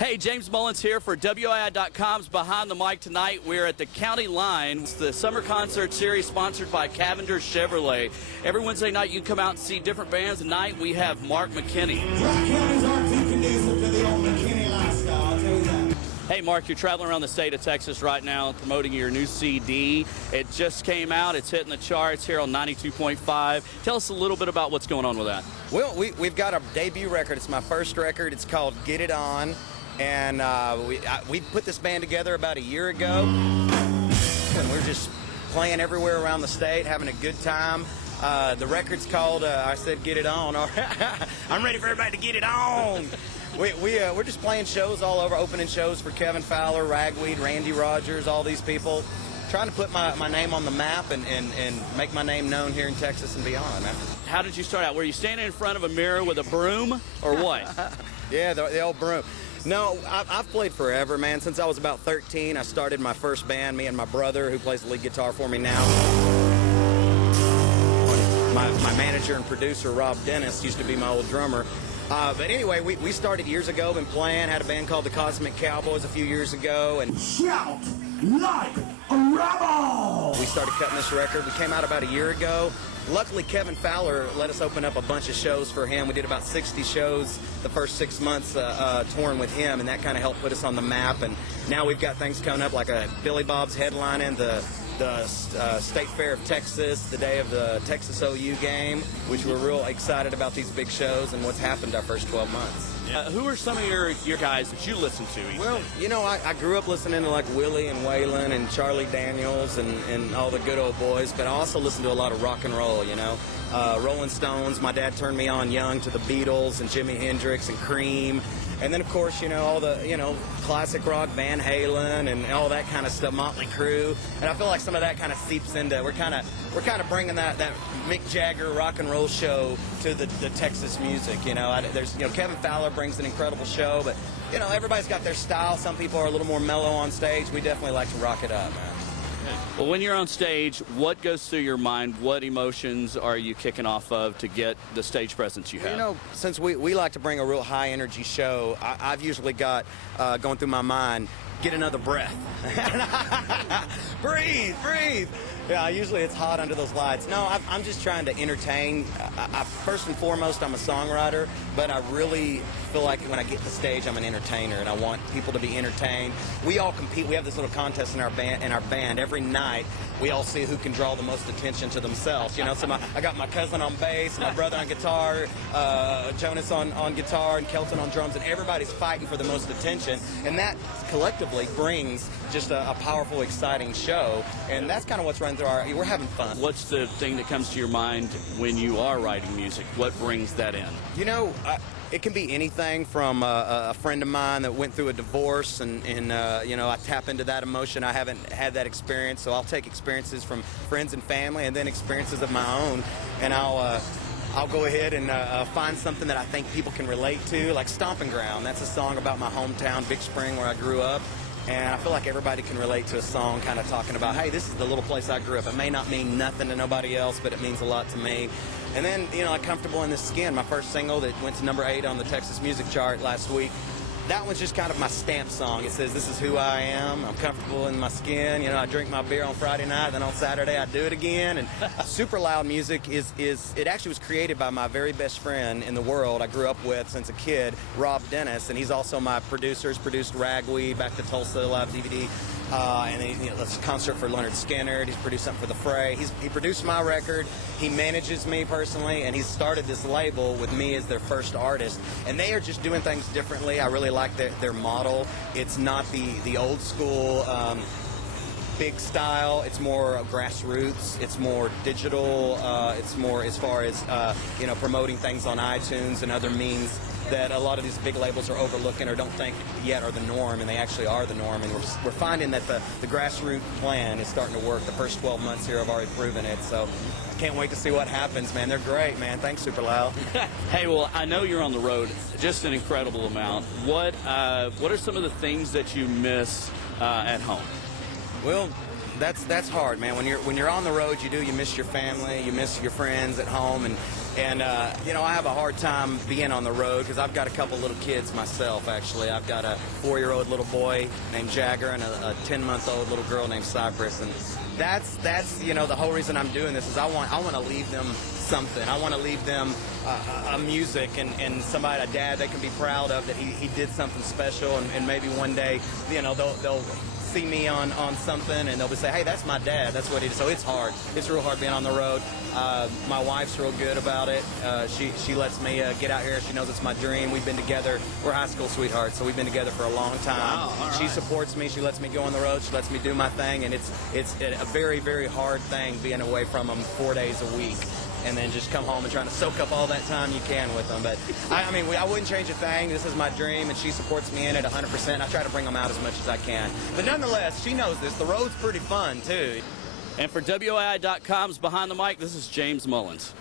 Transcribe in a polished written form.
Hey, James Mullins here for WII.com's Behind the Mic tonight. We're at the County Line. It's the summer concert series sponsored by Cavender's Chevrolet. Every Wednesday night you can come out and see different bands. Tonight we have Mark McKinney. Counties aren't too conducive to the old McKinney lifestyle, I'll tell you that. Hey, Mark, you're traveling around the state of Texas right now promoting your new CD. It just came out. It's hitting the charts here on 92.5. Tell us a little bit about what's going on with that. Well, we've got a debut record. It's my first record. It's called Get It On. And we put this band together about a year ago. And we're just playing everywhere around the state, having a good time. The record's called, I said, Get It On. I'm ready for everybody to get it on. We're just playing shows all over, opening shows for Kevin Fowler, Ragweed, Randy Rogers, all these people. Trying to put my name on the map and make my name known here in Texas and beyond. How did you start out? Were you standing in front of a mirror with a broom or what? Yeah, the old broom. No, I've played forever, man. Since I was about 13, I started my first band, me and my brother, who plays the lead guitar for me now. My manager and producer, Rob Dennis, used to be my old drummer. But anyway, we started years ago, been playing, had a band called the Cosmic Cowboys a few years ago. And Shout like a rebel! We started cutting this record. We came out about a year ago. Luckily, Kevin Fowler let us open up a bunch of shows for him. We did about 60 shows the first 6 months touring with him, and that kind of helped put us on the map. And now we've got things coming up like a Billy Bob's headlining the State Fair of Texas, the day of the Texas OU game, which we're real excited about these big shows and what's happened our first 12 months. Who are some of your guys that you listen to? Well, you know, I grew up listening to like Willie and Waylon and Charlie Daniels and all the good old boys, but I also listen to a lot of rock and roll, you know. Rolling Stones, my dad turned me on young to the Beatles and Jimi Hendrix and Cream. And then, of course, you know, all the, you know, classic rock, Van Halen and all that kind of stuff, Motley Crue. And I feel like some of that kind of seeps into, we're kind of bringing that Mick Jagger rock and roll show to the Texas music, you know. Kevin Fowler brings an incredible show, but, you know, everybody's got their style. Some people are a little more mellow on stage. We definitely like to rock it up, man. Well, when you're on stage, what goes through your mind? What emotions are you kicking off of to get the stage presence you have? You know, since we like to bring a real high-energy show, I've usually got going through my mind, get another breath. Breathe. Yeah, usually it's hot under those lights. No, I'm just trying to entertain. First and foremost, I'm a songwriter, but I really feel like when I get to stage, I'm an entertainer, and I want people to be entertained. We all compete. We have this little contest in our band. Every night, we all see who can draw the most attention to themselves. You know, so I got my cousin on bass, my brother on guitar, Jonas on guitar, and Kelton on drums, and everybody's fighting for the most attention, and that collectively brings just a powerful, exciting show, and that's kind of what's running through we're having fun. What's the thing that comes to your mind when you are writing music? What brings that in? You know, it can be anything from a friend of mine that went through a divorce, and you know, I tap into that emotion. I haven't had that experience, so I'll take experiences from friends and family and then experiences of my own, and I'll go ahead and find something that I think people can relate to, like Stomping Ground. That's a song about my hometown, Big Spring, where I grew up. And I feel like everybody can relate to a song kind of talking about, hey, this is the little place I grew up. It may not mean nothing to nobody else, but it means a lot to me. And then, you know, like Comfortable in This Skin, my first single that went to #8 on the Texas Music Chart last week. That one's just kind of my stamp song. It says, this is who I am. I'm comfortable in my skin. You know, I drink my beer on Friday night, then on Saturday I do it again. And Super Loud music it actually was created by my very best friend in the world I grew up with since a kid, Rob Dennis, and he's also my producer. He's produced Ragweed, Back to Tulsa, Live DVD. And this concert for Leonard Skinner. He's produced something for The Fray. He produced my record. He manages me personally, and he's started this label with me as their first artist. And they are just doing things differently. I really like their model. It's not the old school big style. It's more grassroots. It's more digital. It's more as far as you know, promoting things on iTunes and other means that a lot of these big labels are overlooking or don't think yet are the norm, and they actually are the norm. And we're finding that the grassroots plan is starting to work. The first 12 months here have already proven it. So I can't wait to see what happens, man. They're great, man. Thanks, Super Loud. Hey, well, I know you're on the road just an incredible amount. What are some of the things that you miss at home? Well, that's hard, man. When you're on the road, you miss your family, you miss your friends at home, and you know, I have a hard time being on the road because I've got a couple little kids myself. Actually, I've got a 4-year-old little boy named Jagger and a 10-month-old little girl named Cypress, and that's you know, the whole reason I'm doing this is I want to leave them something. I want to leave them a music and somebody, a dad they can be proud of, that he did something special, and maybe one day, you know, they'll see me on something and they'll be say, hey, that's my dad, that's what he did. So it's hard. It's real hard being on the road. My wife's real good about it. She lets me get out here. She knows it's my dream. We've been together. We're high school sweethearts, so we've been together for a long time. Wow, all right. She supports me. She lets me go on the road. She lets me do my thing, and it's a very, very hard thing being away from them 4 days a week, and then just come home and trying to soak up all that time you can with them. But I mean, I wouldn't change a thing. This is my dream, and she supports me in it 100%. I try to bring them out as much as I can. But nonetheless, she knows this. The road's pretty fun, too. And for WAI.com's Behind the Mic, this is James Mullins.